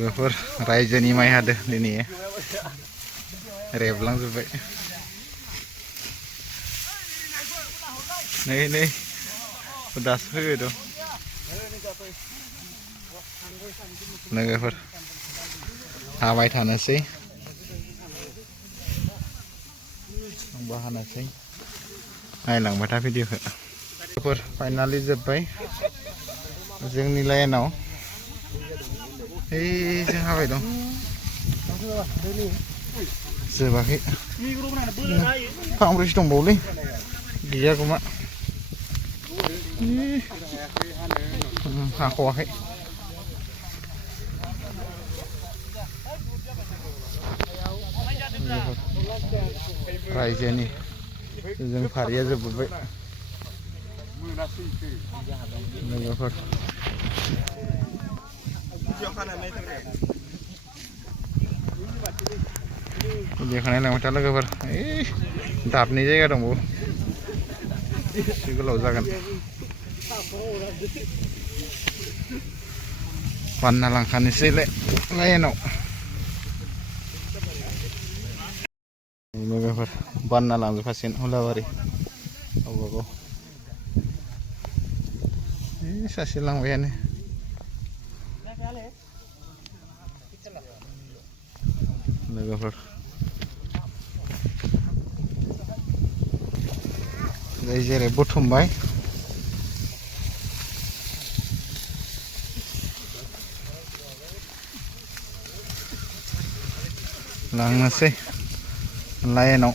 लोगोफोर रायजोनि माइ हादो दिनै रेबलांजोब्बाय नै नै दासो फैबाय दं लोगोफोर हाबाय थानोसै आंबो हानोसै नायलांबाय था भिडिअखौ लोगोफोर फाइनालि जोब्बाय जोंनि लाइनाव जों हाबाय दं जोबाखै फांब्रैसो दंबावोलै गैयागौमा हाख'वाखै रायजोनि जों फारिया जोबबाय लोगोफोर देखानाय लांबाय था लोगोफोर दाबनै जायगा दंबावो एसे गोलाव जागोन बानना लांखानोसै लाइनाव लोगोफोर बानना लांजोबखासिगोन हुलाबारि गावबागाव सासे लांबायानो लोगोफोर जेरै बुथुमबाय लांनोसै लाइनाव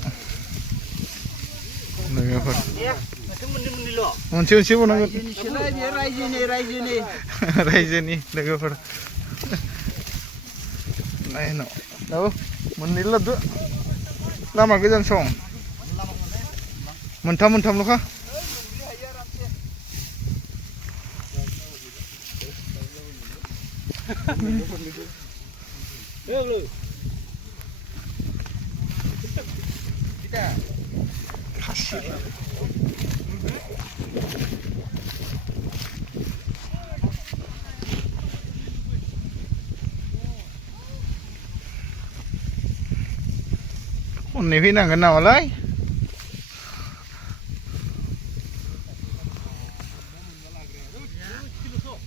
लोगोफोर मोनसे मोनसे बनांगोन रायजोनि लोगोफोर लाइनाव औ मोननैल' लादो लामा गोजान सं मोनथामल'खा खननै फैनांगोन नामालाय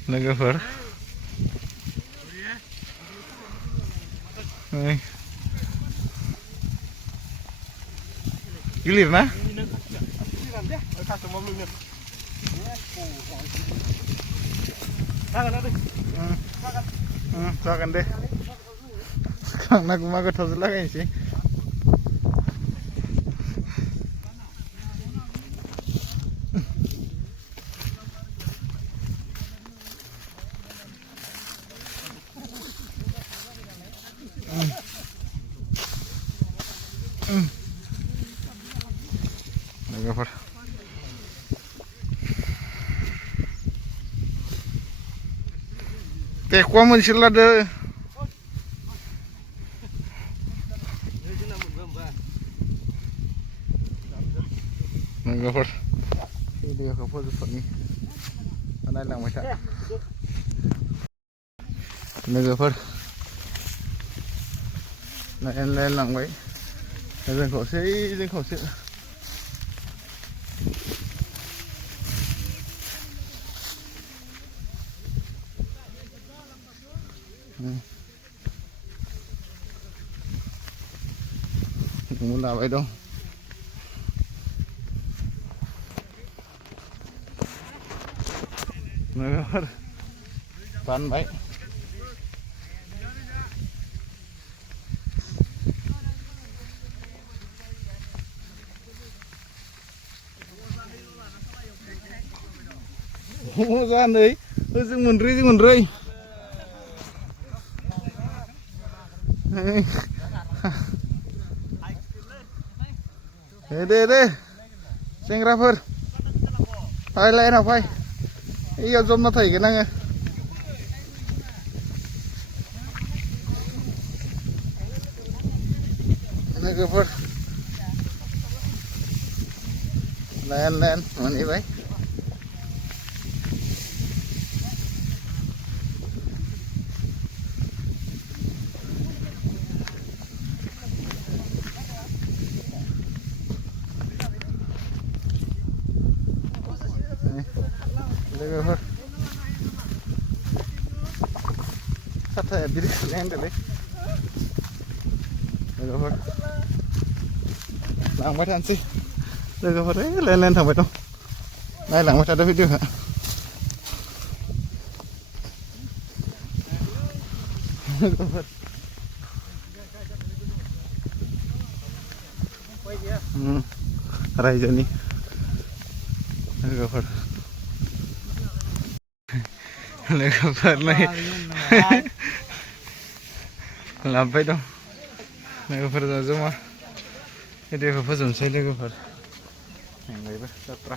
लोगोफोर गिलिर ना जागोन दे खांना गुमा गोथावसो लागायनोसै लोगोफोर टेकुवा मोनसे लादो लोगोफोर भिडिअखौ फोजोबथ'नि नायलांबाय था लोगोफोर नायलांबाय जों खावसे लाबाय दं लोगोफोर बानबाय मोजाङै जों मोनब्रै दे सेंग्राफोर फाय लाइनाव फाय इयाव जमना थाहैगोन आङो लोगोफोर लाइन मोनहैबाय लोगोफोर साथाया बिदि खालायहांदोंलै लोगोफोर लांबाय थानोसै लोगोफोर लाइन लाइन थांबाय दं नायलांबाय थादो भिडिअखौ लोगोफोर रायजोनि लोगोफोर लोगोफोर नै लाबोबाय दं लोगोफोर जमा भिडिअखौ फोजोबनोसै लोगोफोर मेंबायबो जात्रा